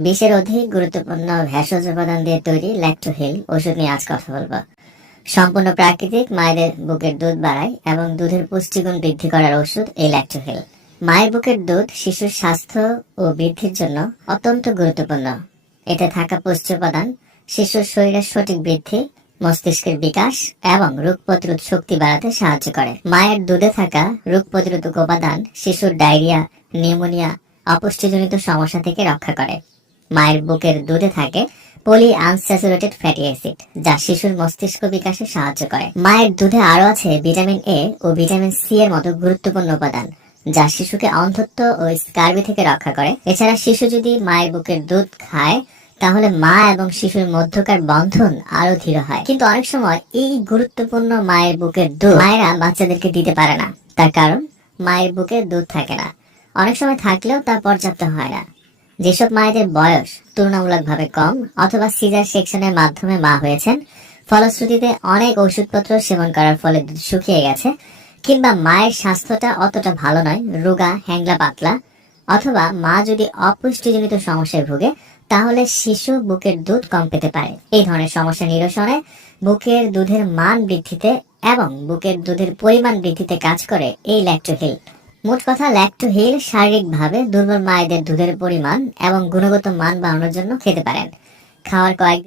বিশের অধিক গুরুত্বপূর্ণ ভেষজ উপাদান দিয়ে তৈরি ল্যাক্টোহিল ওষুধ নিয়ে আজ কথা বলব। সম্পূর্ণ প্রাকৃতিক মায়েদের বুকের দুধ বাড়ায় এবং দুধের পুষ্টিগুণ বৃদ্ধি করার ওষুধ এই ল্যাক্টোহিল মায়ের বুকের দুধ শিশুর স্বাস্থ্য ও বৃদ্ধির জন্য অত্যন্ত গুরুত্বপূর্ণ। এতে থাকা পুষ্টি উপাদান শিশুর শরীরের সঠিক বৃদ্ধি, মস্তিষ্কের বিকাশ এবং রোগ প্রতিরোধ শক্তি বাড়াতে সাহায্য করে। মায়ের দুধে থাকা রোগ প্রতিরোধক উপাদান শিশুর ডায়রিয়া, নিউমোনিয়া, অপুষ্টিজনিত সমস্যা থেকে রক্ষা করে। মায়ের বুকের দুধে থাকে পলি আনস্যাচুরেটেড ফ্যাটি অ্যাসিড, যা শিশুর মস্তিষ্ক বিকাশে সাহায্য করে। মায়ের দুধে আরও আছে ভিটামিন এ ও ভিটামিন সি এর মতো গুরুত্বপূর্ণ উপাদান, যা শিশুকে অন্ধত্ব ও স্কার্বি থেকে রক্ষা করে। এছাড়া শিশু যদি মায়ের বুকের দুধ খায়, তাহলে মা এবং শিশুর মধ্যকার বন্ধন আরও দৃঢ় হয়। কিন্তু অনেক সময় এই গুরুত্বপূর্ণ মায়ের বুকের দুধ মায়েরা বাচ্চাদেরকে দিতে পারে না। তার কারণ, মায়ের বুকে দুধ থাকে না। অনেক সময় থাকলেও তা পর্যাপ্ত হয় না। যেসব মায়েদের বয়স তুলনামূলকভাবে কম অথবা সিজার সেকশনের মাধ্যমে মা হয়েছেন, ফলশ্রুতিতে অনেক ওষুধপত্র সেবন করার ফলে দুধ শুকিয়ে গেছে, কিংবা মায়ের স্বাস্থ্যটা অতটা ভালো নয়, রোগা, হ্যাংলা পাতলা, অথবা মা যদি অপুষ্টিজনিত সমস্যায় ভোগে, তাহলে শিশু বুকের দুধ কম পেতে পারে। এই ধরনের সমস্যা নিরসনে বুকের দুধের মান বৃদ্ধিতে এবং বুকের দুধের পরিমাণ বৃদ্ধিতে কাজ করে এই ল্যাক্টোহিল মোট কথা ল্যাক্টোহিল শারীরিকভাবে দুর্বল মায়েদের দুধের পরিমাণ এবং গুণগত মান বাড়ানোর জন্য খেতে পারেন। খাওয়ার কয়েক